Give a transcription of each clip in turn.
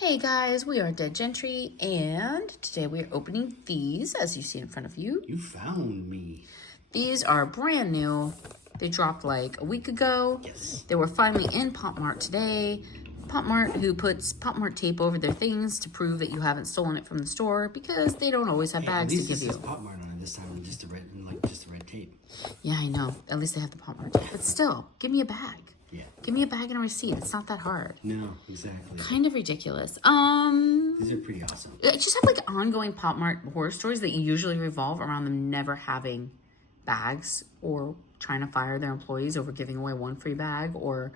Hey guys, we are Dead Gentry, and today we are opening these, as you see in front of you. You found me. These are brand new. They dropped like a week ago. Yes. They were finally in Pop Mart today. Pop Mart, who puts Pop Mart tape over their things to prove that you haven't stolen it from the store because they don't always have bags to give you. At least Pop Mart on it this time, and just the red tape. Yeah, I know. At least they have the Pop Mart tape. But still, give me a bag. Yeah. Give me a bag and a receipt. It's not that hard. No, exactly. Kind of ridiculous. These are pretty awesome. I just have like ongoing Pop Mart horror stories that usually revolve around them never having bags or trying to fire their employees over giving away one free bag, or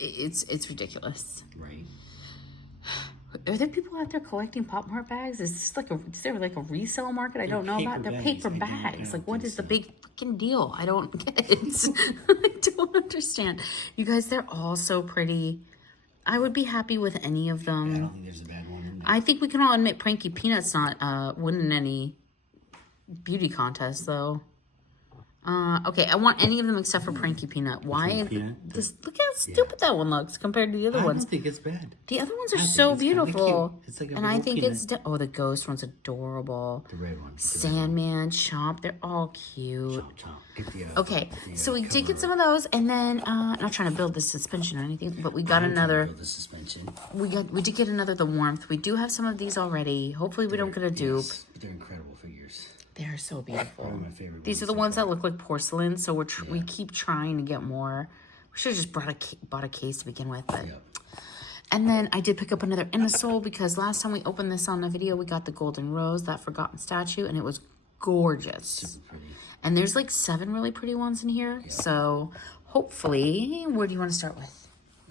it's ridiculous. Right. Are there people out there collecting Pop Mart bags? Is there like a resale market I don't know about? They're paper bags. Like, what is the big freaking deal? I don't get it. I don't understand. You guys, they're all so pretty. I would be happy with any of them. I don't think there's a bad one in there. I think we can all admit Pranky Peanut's not winning any beauty contests though. Okay, I want any of them except for Pranky Peanut. Why? Look how stupid that one looks compared to the other ones. I don't think it's bad. The other ones are so beautiful. It's like a and I think peanut. it's the ghost one's adorable. The red one. Sandman, Chomp, they're all cute. Chomp. Okay, so we did get some of those, and then not trying to build the suspension or anything, but we got another. Build the suspension. We did get another the warmth. We do have some of these already. Hopefully we don't get a dupe. Yes, they're incredible figures. They're so beautiful. One of my favorite These are the ones that look like porcelain, so we keep trying to get more. We should have just bought a case to begin with. But. And then I did pick up another Innisol because last time we opened this on the video, we got the Golden Rose, that forgotten statue, and it was gorgeous. Super pretty. And there's like 7 really pretty ones in here. Yeah. So hopefully, where do you want to start with?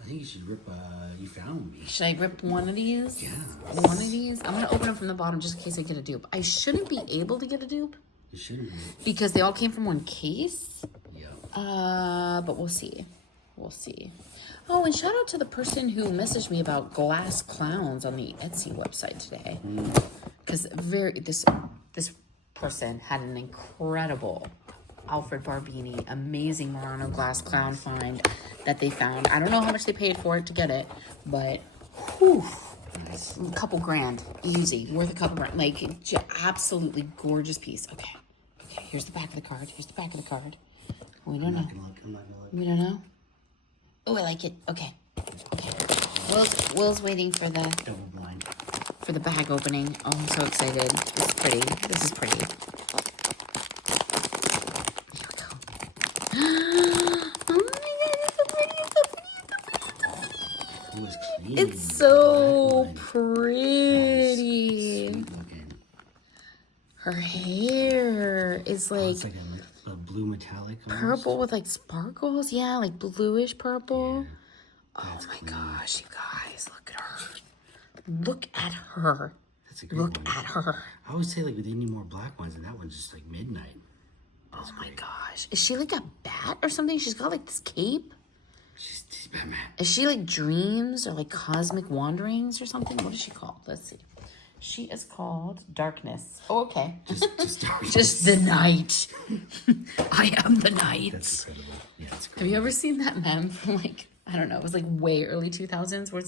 I think you should rip, you found me. Should I rip one of these? Yeah. One of these? I'm going to open them from the bottom just in case I get a dupe. I shouldn't be able to get a dupe. You shouldn't be. Because they all came from one case. Yeah. But we'll see. We'll see. Oh, and shout out to the person who messaged me about glass clowns on the Etsy website today. Because this person had an incredible Alfred Barbini, amazing Murano glass clown find that they found. I don't know how much they paid for it to get it, but whew, nice. A couple grand, easy, worth a couple grand. Like, absolutely gorgeous piece. Okay, here's the back of the card. We don't know. I'm not gonna look. We don't know. Oh, I like it. Okay. Will's waiting for the double blind for the bag opening. Oh, I'm so excited. This is pretty. This is pretty. It's so pretty. Her hair is like, it's like a blue metallic. Almost. Purple with like sparkles. Yeah, like bluish purple. Yeah, oh my gosh, you guys, look at her. Look at her. That's a great one. Look at her. I always say like we need more black ones, and that one's just like midnight. That's my gosh. Is she like a bat or something? She's got like this cape. She's Batman. Is she like dreams or like cosmic wanderings or something? What is she called? Let's see. She is called Darkness. Oh, okay. Just darkness. Just the night. I am the night. That's incredible. Yeah, it's great. Have you ever seen that meme from like, I don't know, it was like way early 2000s where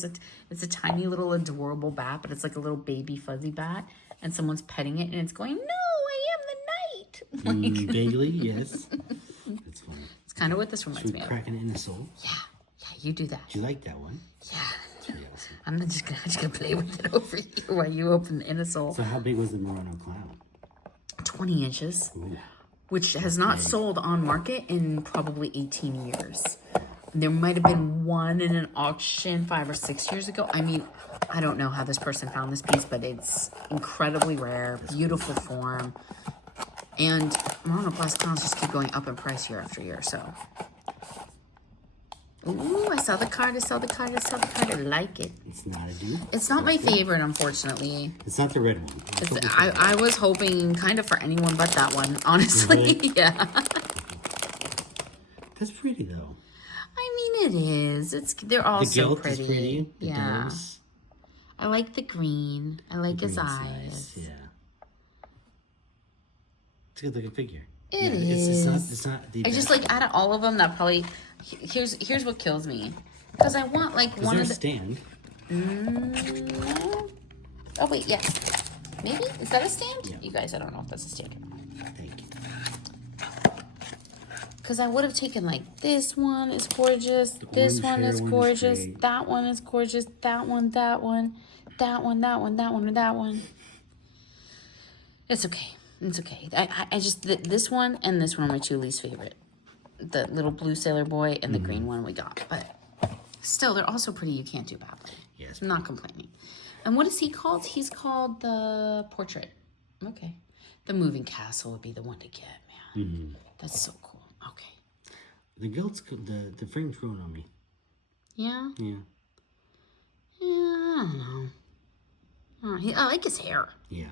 it's a tiny little adorable bat, but it's like a little baby fuzzy bat, and someone's petting it and it's going, no, I am the night. Like, vaguely, yes. That's funny. It's kind of what this reminds me of. Cracking it in the soul. Yeah, you do that. Do you like that one? Yeah. Awesome. I'm just gonna play with it over here while you open the Innisol. So how big was the Murano clown? 20 inches, Ooh. which has not sold on market in probably 18 years. There might have been one in an auction 5 or 6 years ago. I mean, I don't know how this person found this piece, but it's incredibly rare, beautiful form. And Murano glass clowns just keep going up in price year after year, so. Ooh, I saw the card. I like it. It's not a dupe. It's not my favorite, unfortunately. It's not the red one. I was hoping kind of for anyone but that one, honestly. Really? Yeah. That's pretty, though. I mean, it is. They're all so pretty. Is pretty. Yeah. Doves. I like the green. I like his eyes. Nice. Yeah. It's a good looking figure. It is. It's not the I just like out of all of them, that probably here's what kills me, because I want like one of the stand. No. Oh, wait, yes. Maybe? Is that a stand? Yeah. You guys, I don't know if that's a stand or not. Thank you. Because I would have taken, like, this one is gorgeous. This one is gorgeous. That one is gorgeous. That one, that one. That one, that one, that one, or that one. It's okay. It's okay. I just, this one and this one are my two least favorite. The little blue sailor boy and the green one we got. But still, they're also pretty. You can't do badly. Yes. I'm not complaining. And what is he called? He's called the portrait. Okay. The moving castle would be the one to get, man. Mm-hmm. That's so cool. Okay. The gilt's, the frame's growing on me. Yeah? Yeah. Yeah, I don't know. I like his hair. Yeah.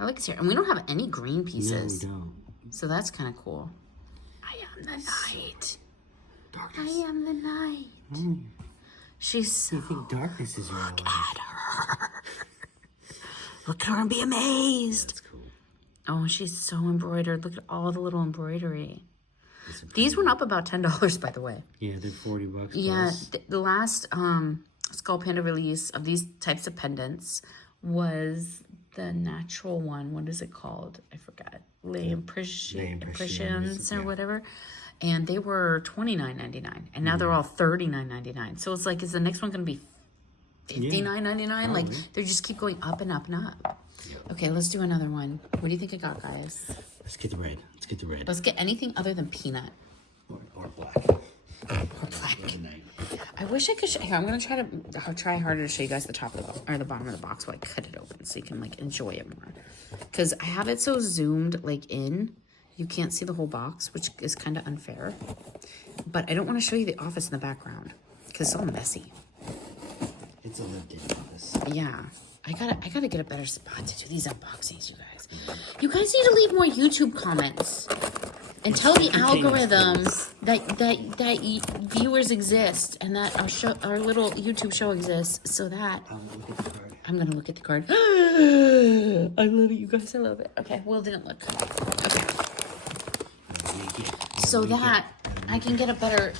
I like his hair. And we don't have any green pieces. No, we don't. So that's kind of cool. I am the night. Darkness. I am the night. Mm. She's so... I think darkness is your Look at her. Look at her and be amazed. That's cool. Oh, she's so embroidered. Look at all the little embroidery. These went up about $10, by the way. Yeah, they're $40. Yeah, the last Skullpanda release of these types of pendants was the natural one. What is it called? I forgot. Les Impressions or whatever. And they were $29.99, and now they're all $39.99. So it's like, is the next one going to be $59.99? Like, they just keep going up and up and up. Yep. Okay, let's do another one. What do you think I got, guys? Let's get the red. Let's get the red. Let's get anything other than peanut. Or black. Or black. I wish I could show here, I'm going to try harder to show you guys the top of the box, or the bottom of the box while I cut it open so you can, like, enjoy it more. Because I have it so zoomed, like, in. You can't see the whole box, which is kind of unfair. But I don't want to show you the office in the background because it's all messy. It's a lived-in office. Yeah. I gotta get a better spot to do these unboxings, you guys. You guys need to leave more YouTube comments. And tell the algorithm that viewers exist and that our little YouTube show exists so that I'm gonna look at the card. I love it, you guys. I love it. Okay, Will didn't look. Okay. So that I can get a better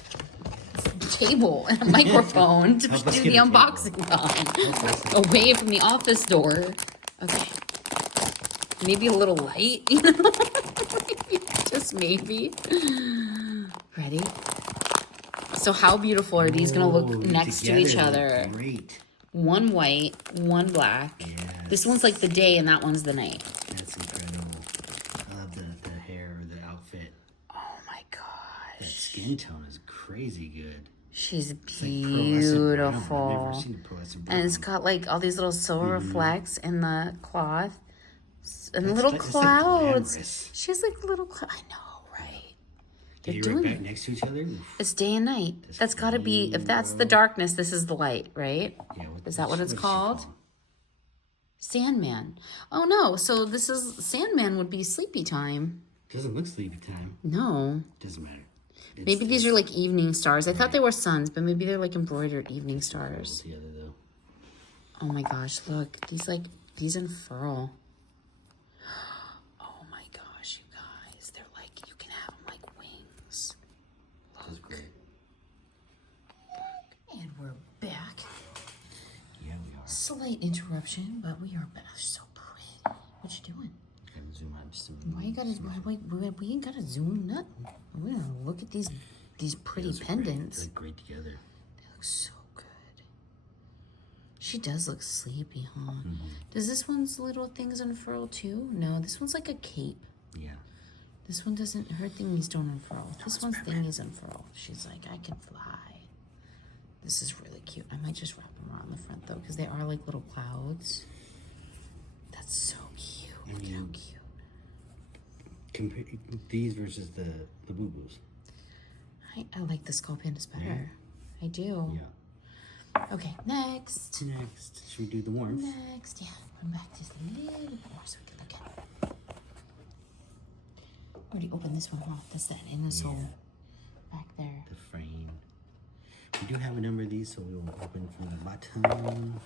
table and a microphone to do the unboxing on. Away from the office door. Okay. Maybe a little light, you know? Just maybe. Ready? So how beautiful are these going to look next to each other? Great. One white, one black. Yes. This one's like the day and that one's the night. That's incredible. I love the hair, the outfit. Oh my gosh. That skin tone is crazy good. She's It's beautiful. I've never seen a pearlescent brown. And it's got like all these little silver flecks in the cloth. And little clouds. Like she has like little clouds. I know, right? They're doing right back next to each other. It's day and night. That's got to be, if that's the darkness, this is the light, right? Yeah. Is that what it's called? Sandman. Oh no, so this is, Sandman would be sleepy time. Doesn't look sleepy time. No. Doesn't matter. Maybe these are like evening stars. I thought they were suns, but maybe they're like embroidered evening stars. Together, though. Oh my gosh, look. These unfurl. Oh my gosh, you guys. They're like, you can have them like wings. That's great. And we're back. Yeah, we are. Slight interruption, but we are back. So pretty. What you doing? Gotta zoom out just a Why you gotta? We ain't gotta zoom nothing. We're gonna look at these pretty pendants. They look great together. They look so good. She does look sleepy, huh? Does this one's little things unfurl too? No, this one's like a cape. Yeah. This one doesn't. Her thingies don't unfurl. This one's thingies unfurl. She's like, I can fly. This is really cute. I might just wrap them around the front though, because they are like little clouds. That's so cute. Look how cute. Compare these versus the boo-boos. I like the Skullpandas better. Yeah. I do. Yeah. Okay, next. Next. Should we do the warmth? Next, yeah. Come back just a little bit more so we can look at it. Already opened this one off. That's that inner sole back there. The frame. We do have a number of these, so we will open from the bottom.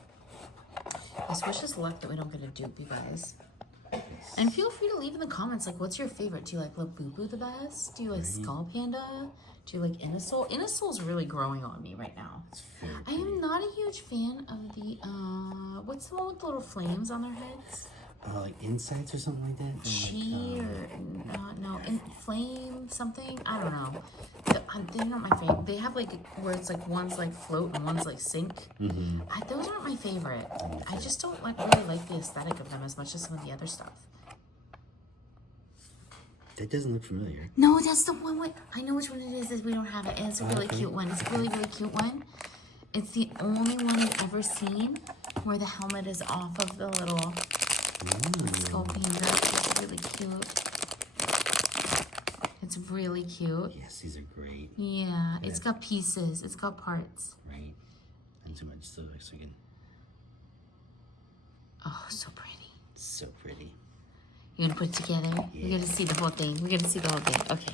This wish us luck that we don't get a dupe, you guys. Yes. And feel free to leave in the comments, like, what's your favorite? Do you like Labubu the best? Do you like Skullpanda? Do you like Innisol? Innisol's really growing on me right now. It's very I am not a huge fan of the, what's the one with the little flames on their heads? Like Insights or something like that? Chi no, Flame something? I don't know. They're not my favorite. They have like, where it's like one's like float and one's like sink. Those aren't my favorite. I just don't really like the aesthetic of them as much as some of the other stuff. That doesn't look familiar. No, that's the one with, I know which one it is we don't have it. And it's a really cute one. It's a really, really cute one. It's the only one I've ever seen where the helmet is off of the little Skullpanda. It's really cute. It's really cute. Yes, these are great. Yeah, it's got pieces. It's got parts. Right. Not too much, still looks so good. Oh, so pretty. So pretty. You're gonna put it together? Yeah. We're gonna see the whole thing. We're gonna see the whole thing. Okay.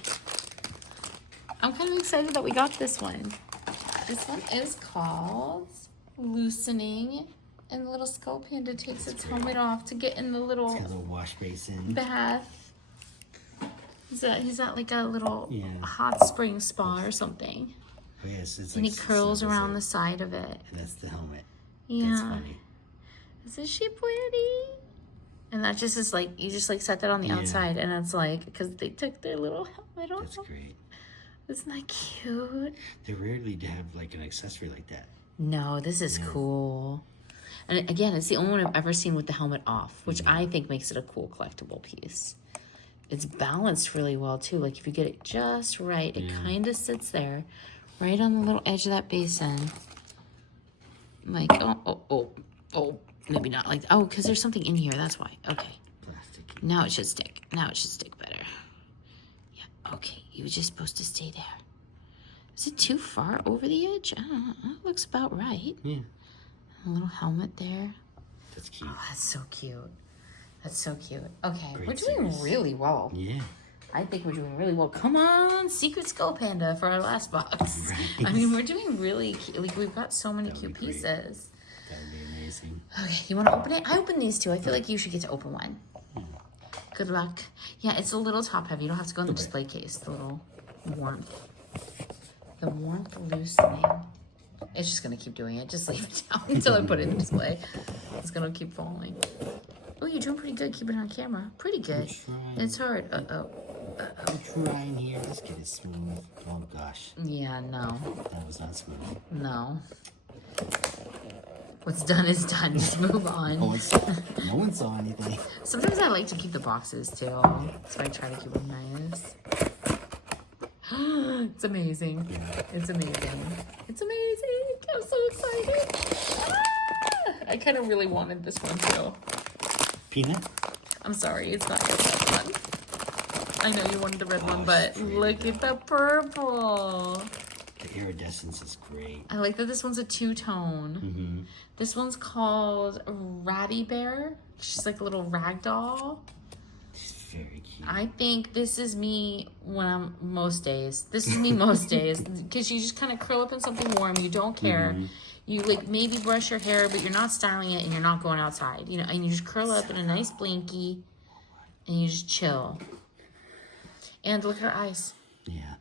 I'm kind of excited that we got this one. This one is called Loosening. And the little Skullpanda takes its helmet off to get in the little wash basin. bath. He's at like a little Yeah. hot spring spa or something. Oh, yes, it's And like he curls around the side of it. And that's the helmet. Yeah. That's funny. Isn't she pretty? And that just is like, you just like set that on the outside and it's like, because they took their little helmet off. That's great. Isn't that cute? They rarely have like an accessory like that. No, this is cool. And again, it's the only one I've ever seen with the helmet off, which I think makes it a cool collectible piece. It's balanced really well too. Like if you get it just right, it kind of sits there right on the little edge of that basin. Like, oh, maybe not like, oh, because there's something in here. That's why. Okay. Plastic. Now it should stick. Now it should stick better. Yeah, okay. You were just supposed to stay there. Is it too far over the edge? I don't know. It looks about right. Yeah. A little helmet there. That's cute. Oh, that's so cute. That's so cute. Okay, Great we're doing series. really well. Yeah. I think we're doing really well. Come on, Secret Skullpanda for our last box. Right. I mean, we're doing really cute. Like, we've got so many That would cute be great. pieces. That would be amazing. Okay, you want to open it? I opened these two. I feel like you should get to open one. Good luck. Yeah, it's a little top heavy. You don't have to go in the display case. The little warmth. The warmth loosening. It's just going to keep doing it. Just leave it down until I put it in display. It's going to keep falling. Oh, you're doing pretty good. Keep it on camera. Pretty good. It's hard. Uh-oh. I'm trying here. Let's get it smooth. Oh, gosh. Yeah, no. That was not smooth. No. What's done is done. Just move on. No one saw anything. Sometimes I like to keep the boxes, too. So I try to keep them nice. It's amazing. Yeah. It's amazing. It's amazing. I'm so excited. Ah! I kind of really wanted this one, too. Peanut? I'm sorry, it's not your red one. I know you wanted the red one, but look at the purple. The iridescence is great. I like that this one's a two-tone. This one's called Ratty Bear. She's like a little rag doll. She's very cute. I think this is me when I'm most days. This is me most days because you just kind of curl up in something warm. You don't care. You like maybe brush your hair, but you're not styling it and you're not going outside. You know, and you just curl up in a nice blankie and you just chill. And look at her eyes. Yeah,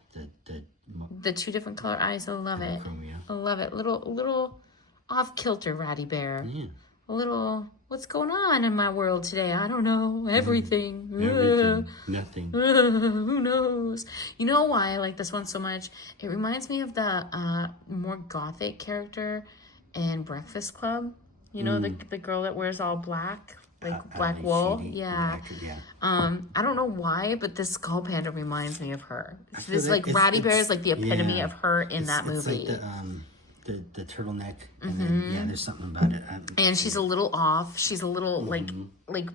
The two different color eyes. I love it. Chromia. I love it. Little off kilter Ratty Bear. Yeah. A little. What's going on in my world today? I don't know. Everything. Everything. Nothing. Who knows? You know why I like this one so much? It reminds me of the more gothic character in Breakfast Club. You know, the girl that wears all black, like black wool. Yeah. I don't know why, but this Skullpanda reminds me of her. This like Ratty Bear is like the epitome of her in that movie. It's like the turtleneck, and then there's something about it. And she's a little off. She's a little like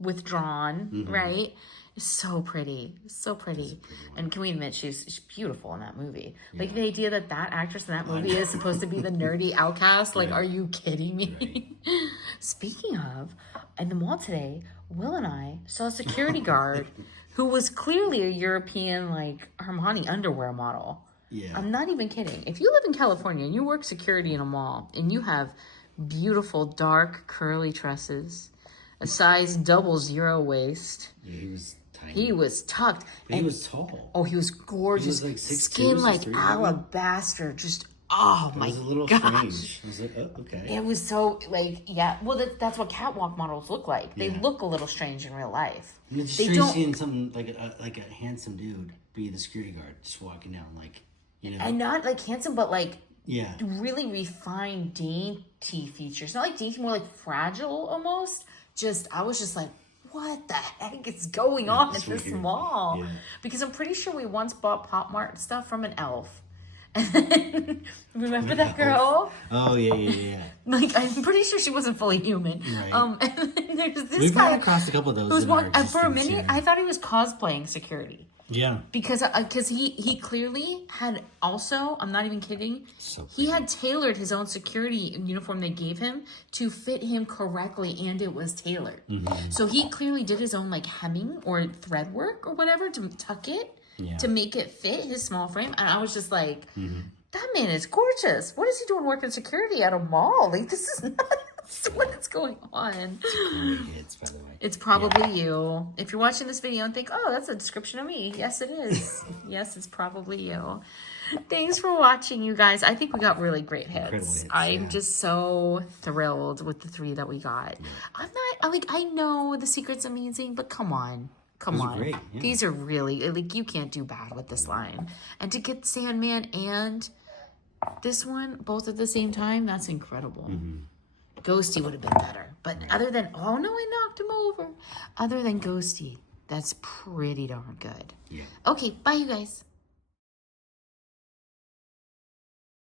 withdrawn, right? It's so pretty, so pretty. And can we admit she's beautiful in that movie? Like the idea that actress in that movie is supposed to be the nerdy outcast. Like, are you kidding me? Right. Speaking of, in the mall today, Will and I saw a security guard who was clearly a European like Armani underwear model. Yeah. I'm not even kidding. If you live in California and you work security in a mall and you have beautiful dark curly tresses a size double zero waist. Yeah, he was tiny. He was tucked. And he was tall. Oh, he was gorgeous. He was like 6'2", skin like 6'3", alabaster. Just, oh my gosh. It was a little strange. I was like, oh, okay. It was so, like, yeah. Well, that's what catwalk models look like. They Yeah. look a little strange in real life. I mean, it's They strange don't- seeing something like a handsome dude be the security guard just walking down, like, you know. And not, like, handsome, but, like, Yeah. really refined, dainty features. Not like dainty, more like fragile almost. I was just like, what the heck is going on at this weird. mall? Yeah. Because I'm pretty sure we once bought Pop Mart stuff from an elf. And then, remember that girl? Oh, yeah. Like, I'm pretty sure she wasn't fully human. Right. And then there's this We've guy run across a couple of those. who was in our for a existence minute, here. I thought he was cosplaying security. Yeah. Because he clearly had also, I'm not even kidding, So he had tailored his own security uniform they gave him to fit him correctly, and it was tailored. Mm-hmm. So he clearly did his own like hemming or thread work or whatever to tuck it, to make it fit his small frame. And I was just like, that man is gorgeous. What is he doing working security at a mall? Like, this is nuts. What is going on? Kids, by the way. It's probably you. If you're watching this video and think, oh, that's a description of me. Yes, it is. Yes, it's probably you. Thanks for watching, you guys. I think we got really great hits. I'm just so thrilled with the 3 that we got. I know the secret's amazing, but come on. Come on. Great, yeah. These are really, like, you can't do bad with this line. And to get Sandman and this one both at the same time, that's incredible. Ghosty would have been better. But other than, oh no, I knocked him over. Other than Ghosty, that's pretty darn good. Yeah. Okay, bye you guys.